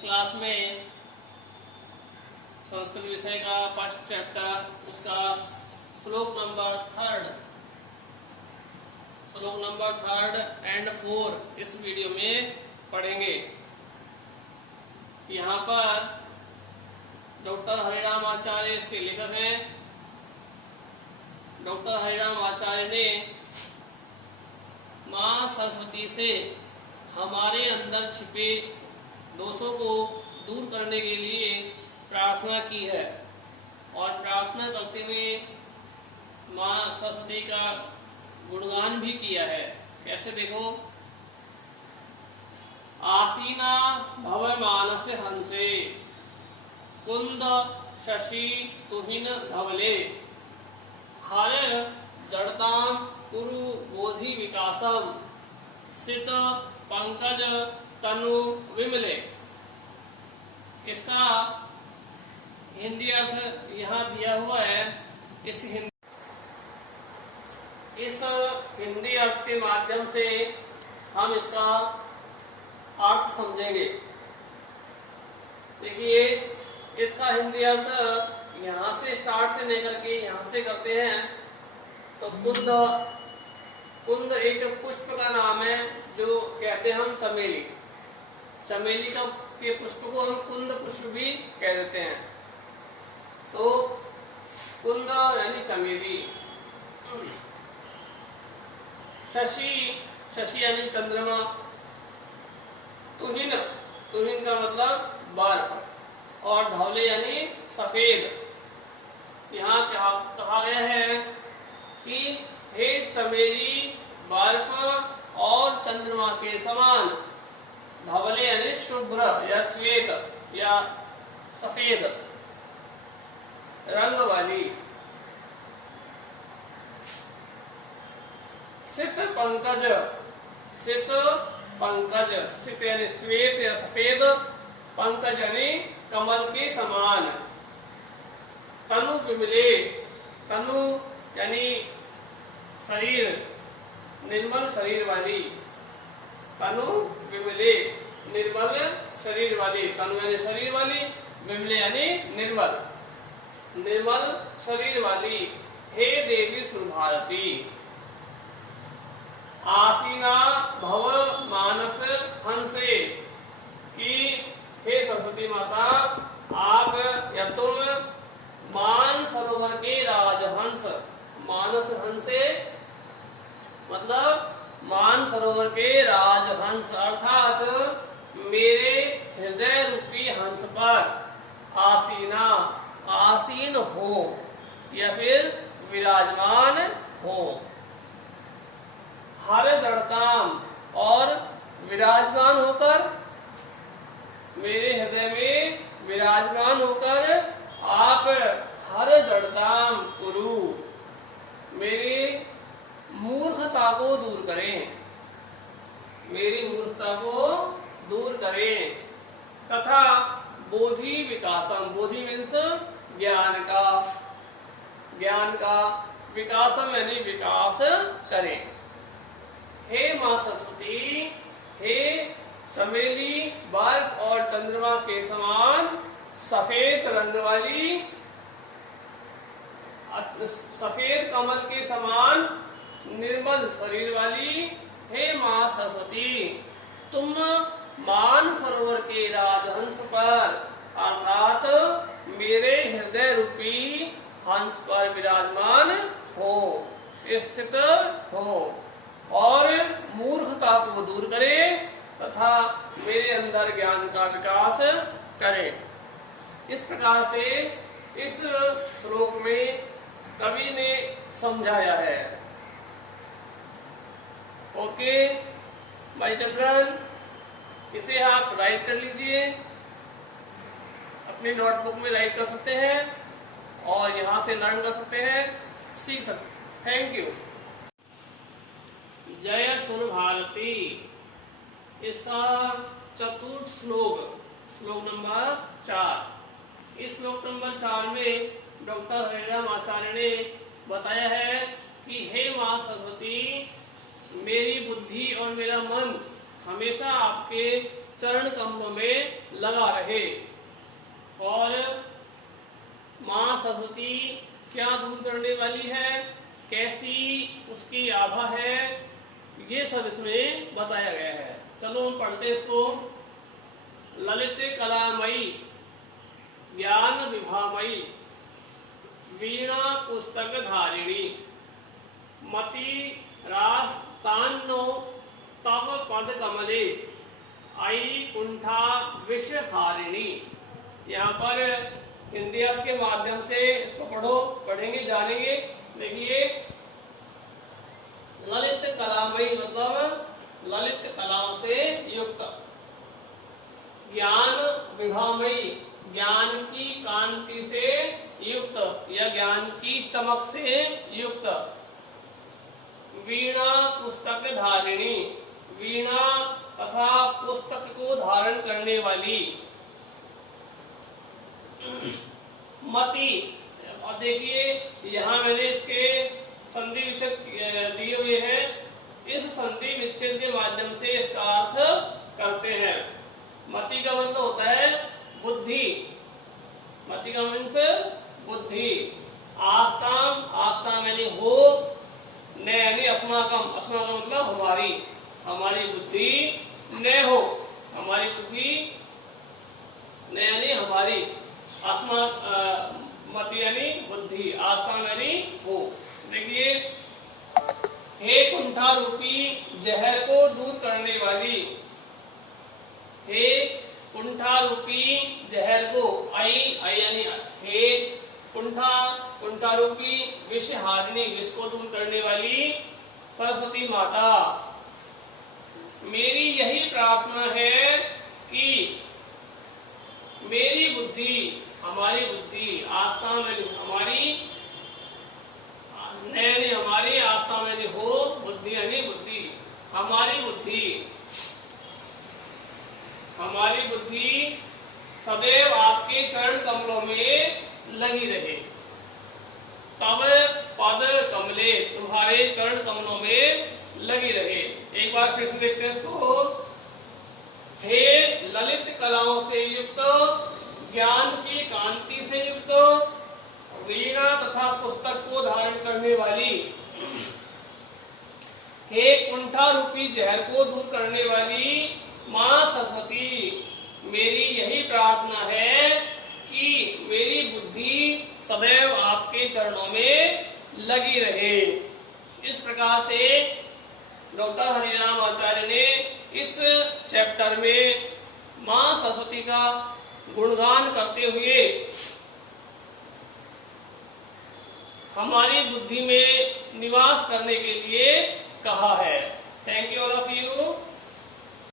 Class में संस्कृत विषय का फर्स्ट चैप्टर उसका श्लोक नंबर थर्ड एंड 4 इस वीडियो में पढ़ेंगे। यहाँ पर डॉक्टर हरिराम आचार्य इसके लेखक हैं। डॉक्टर हरिराम आचार्य ने माँ सरस्वती से हमारे अंदर छिपे दोषों को दूर करने के लिए प्रार्थना की है और प्रार्थना करते हुए माँ सरस्वती का गुणगान भी किया है। कैसे देखो, आसीना भव मानस हंसे कुंद शशि तुहिन धवले हर जड़ताम कुरु बोधि विकासम सित पंकज तनु विमले। इसका हिंदी अर्थ यहाँ दिया हुआ है। इस हिंदी अर्थ के माध्यम से हम इसका अर्थ समझेंगे। देखिए, इसका हिंदी अर्थ यहाँ से स्टार्ट से लेकर के यहाँ से करते हैं तो कुंद एक पुष्प का नाम है जो कहते हैं हम चमेली। चमेली का के पुष्प को हम कुंद पुष्प भी कह देते हैं। तो कुंद यानी चमेली। शशि यानी चंद्रमा। तुहिन का मतलब बर्फ और धवले यानी सफेद। यहाँ क्या कहा गया है कि हे चमेली बर्फ और चंद्रमा के समान, धवले यानी शुभ्र या श्वेत या सफेद रंग वाली, सित पंकज सित यानी श्वेत या सफेद, पंकज यानी कमल के समान, तनु विमले तनु यानी शरीर, निर्मल शरीर वाली, तनु विमले निर्मल शरीर वाली, तनु यानी शरीर वाली, विमले यानी निर्मल शरीर वाली, हे देवी सुरभारती। आसीना भव मानस हंसे कि हे सरस्वती माता, आप या तुम मान सरोवर के राजहंस, मानस हंसे मतलब मान सरोवर के राजहंस अर्थात मेरे हृदय रूपी हंस पर आसीन हो या फिर विराजमान हो। हर जड़ताम और विराजमान होकर, मेरे हृदय में विराजमान होकर आप हर जड़ताम कुरु, मेरी मूर्खता को दूर करें, मेरी मूर्खता को दूर करें, तथा बोधि विकासम, बोधि मीन्स ज्ञान का विकासम यानी विकास करें। हे माँ सरस्वती, हे चमेली बर्फ और चंद्रमा के समान सफेद रंग वाली, सफेद कमल के समान निर्मल शरीर वाली, हे माँ सरस्वती, तुम मान सरोवर के राजहंस पर अर्थात मेरे हृदय रूपी हंस पर विराजमान हो, स्थित हो और मूर्खता को दूर करें तथा मेरे अंदर ज्ञान का विकास करें। इस प्रकार से इस श्लोक में कवि ने समझाया है। ओके माय चिल्ड्रन, इसे आप राइट कर लीजिए, अपनी नोटबुक में राइट कर सकते हैं और यहाँ से लर्न कर सकते हैं, सीख सकते हैं। Thank you. जय सुन भारती, इसका चतुर्थ श्लोक नंबर 4। इस श्लोक नंबर 4 में डॉक्टर हरिराम आचार्य ने बताया है कि हे माँ सरस्वती, मेरी बुद्धि और मेरा मन हमेशा आपके चरण कमलों में लगा रहे। और माँ सरस्वती क्या दूर करने वाली है, कैसी उसकी आभा है, ये सब इसमें बताया गया है। चलो हम पढ़ते हैं इसको। ललित कलामयी ज्ञान विभामयी वीणा पुस्तक धारिणी मति रास्तान्नो तव पद कमले आई कुंठा विषहारिणी। यहाँ पर हिंदी अर्थ के माध्यम से इसको पढ़ेंगे जानेंगे। देखिए, ललित कलामयी मतलब ललित कलाओं से युक्त, ज्ञान विभामयी ज्ञान की कांति से युक्त या ज्ञान की चमक से युक्त, वीणा पुस्तक धारिणी वीणा तथा पुस्तक को धारण करने वाली, मति। और देखिए यहाँ मैंने इसके संधि विच्छेद दिए हुए हैं। इस संधि विच्छेद के माध्यम से इसका अर्थ करते हैं। मति का मतलब होता है बुद्धि, मति का मीन्स बुद्धि। आस्ताम, आस्ताम यानी हो, न यानी अस्माकम, अस्माकम मतलब हमारी, हमारी बुद्धि न हो, हमारी बुद्धि न यानी हमारी, अस्मा मति यानी बुद्धि, आस्ताम यानी हो। देखिए, हे कुंठा रूपी जहर को दूर करने वाली, हे कुंठा रूपी जहर को, आई यानी हे, कुंठा, कुंठा रूपी विषहारिणी विष को दूर करने वाली सरस्वती माता, मेरी यही प्रार्थना है कि मेरी बुद्धि, हमारी बुद्धि, आस्था में हमारी, नैनी हमारी, आस्था में हो, बुद्धि यानी बुद्धि, हमारी बुद्धि, हमारी बुद्धि सदैव आपके चरण कमलों में लगी रहे। तब पद कमले, तुम्हारे चरण कमलों में लगी रहे। एक बार फिर से देखते हैं इसको। हे ललित कलाओं से युक्त, ज्ञान की कांति से युक्त, वीणा तथा पुस्तक को धारण करने वाली, हे कुंठा रूपी जहर को दूर करने वाली माँ सरस्वती, मेरी यही प्रार्थना है कि मेरी बुद्धि सदैव आपके चरणों में लगी रहे। इस प्रकार से डॉक्टर हरिराम आचार्य ने इस चैप्टर में माँ सरस्वती का गुणगान करते हुए हमारी बुद्धि में निवास करने के लिए कहा है। Thank you all of you.